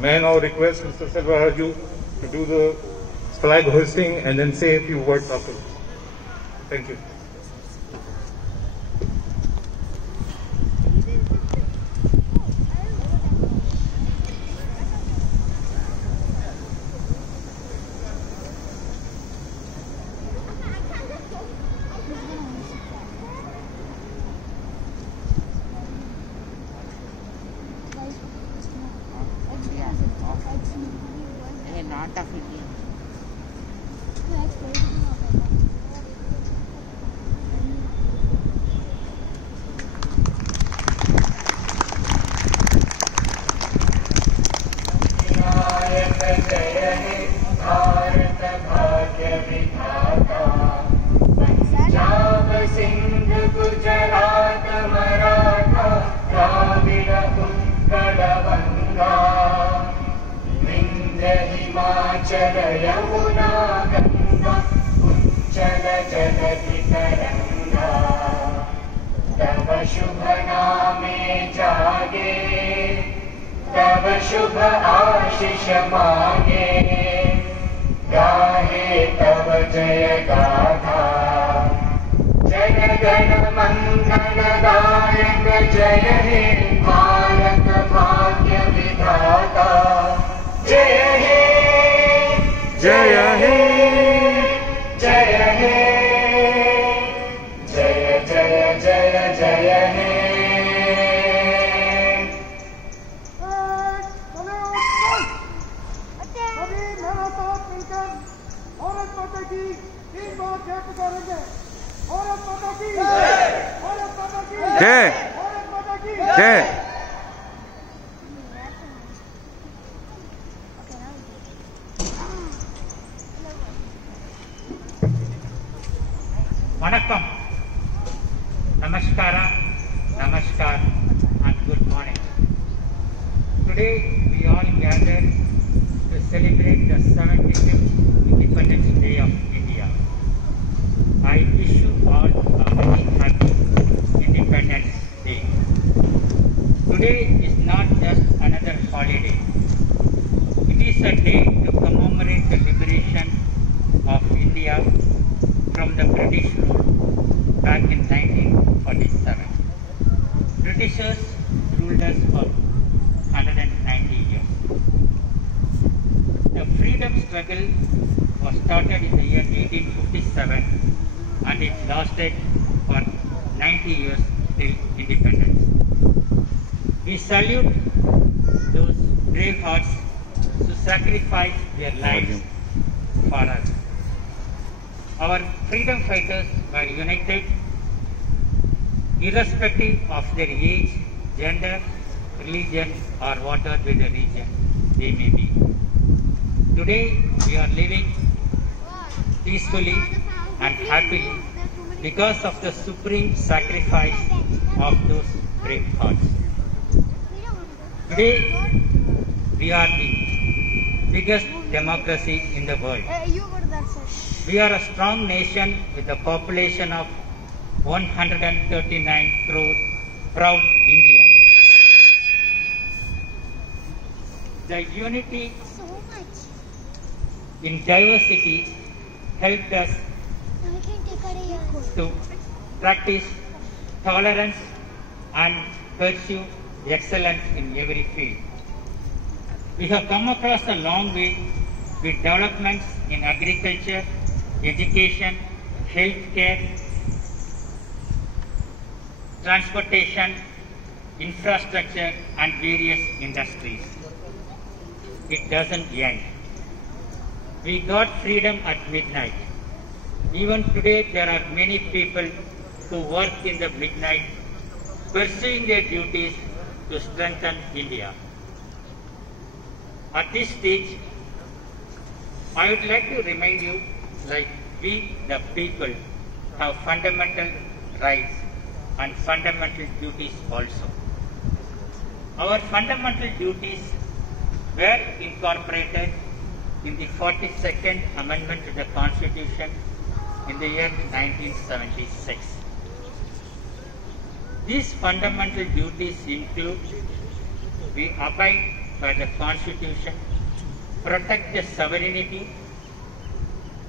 May I now request Mr. Selvaraju to do the flag hoisting and then say a few words afterwards. Thank you. Not of India. Himachal Yamuna Ganga उच्चल जलधि तरंगा तव शुभ नामे जागे तव शुभ आशीष मांगे गाहे तव जय गाथा जन गण मंगल दायक जय हे भारत भाग्य विधाता जय हे जय हे जय हे जय जय जय जय हे अभी मेरा साथ मिलकर भारत माता की 3 बार जय पुकारेंगे। भारत माता की जय, भारत माता की जय, भारत माता की जय। Vanakkam, Namaskara, Namaskar and good morning. Today we all gathered to celebrate the 75th Independence Day of India. I wish you all a very happy Independence Day. Today is not just another holiday. It is a day to commemorate the liberation of India from the British rule back in 1947. Britishers ruled us for 190 years. The freedom struggle was started in the year 1857 and it lasted for 90 years till independence. We salute those brave hearts who sacrificed their lives for us. Our freedom fighters were united irrespective of their age, gender, religion or whatever the region they may be. Today we are living peacefully and happily because of the supreme sacrifice of those brave hearts. Today we are the biggest democracy in the world. We are a strong nation with a population of 139 crore proud Indians. The unity in diversity helped us to practice tolerance and pursue excellence in every field. We have come across a long way with developments in agriculture, education, healthcare, transportation, infrastructure and various industries. It doesn't end. We got freedom at midnight. Even today there are many people who work in the midnight pursuing their duties to strengthen India. At this stage, I would like to remind you, like we the people have fundamental rights and fundamental duties also. Our fundamental duties were incorporated in the 42nd Amendment to the Constitution in the year 1976. These fundamental duties include we abide by the Constitution, protect the sovereignty,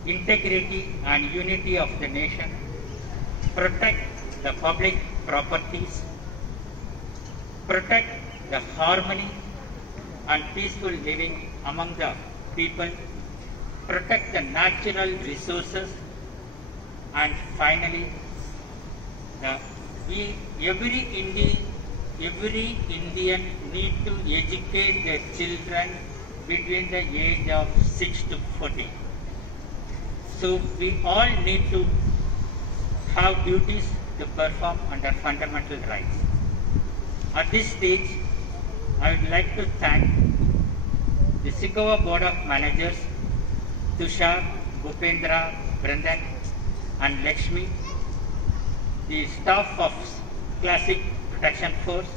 integrity and unity of the nation, protect the public properties, protect the harmony and peaceful living among the people, protect the natural resources, and finally, every Indian need to educate their children between the age of 6 to 14. So we all need to have duties to perform under fundamental rights. At this stage, I would like to thank the Sikova Board of Managers, Tushar, Bhupendra, Brendan and Lakshmi, the staff of Classic Protection Force,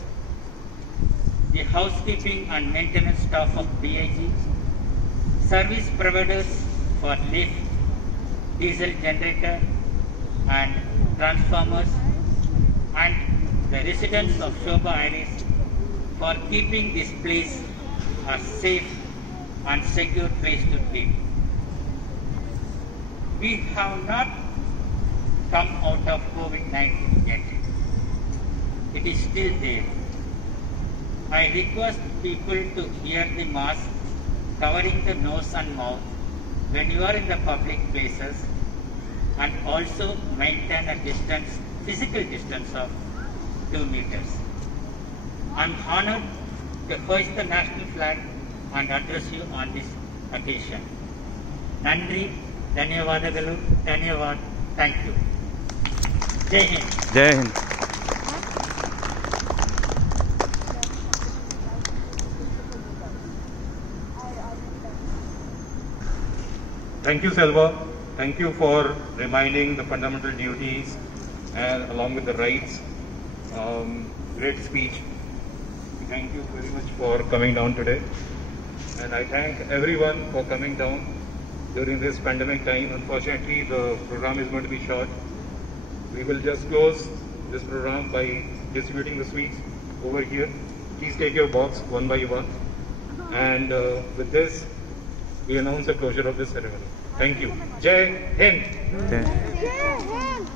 the housekeeping and maintenance staff of BIG, service providers for lift, diesel generator and transformers, and the residents of Shobha Iris for keeping this place a safe and secure place to live. We have not come out of COVID-19 yet. It is still there. I request people to wear the mask covering the nose and mouth when you are in the public places, and also maintain a distance, physical distance of 2 meters. I am honored to hoist the national flag and address you on this occasion. Nandri, Dhanyavadagalu, Dhanyavad, thank you. Jai Hind. Jai Hind. Thank you, Selva. Thank you for reminding the fundamental duties and along with the rights. Great speech. Thank you very much for coming down today. And I thank everyone for coming down during this pandemic time. Unfortunately, the program is going to be short. We will just close this program by distributing the sweets over here. Please take your box one by one. And with this, we announce the closure of this ceremony. Thank you. Jai Hind. Jai. Jai Hind.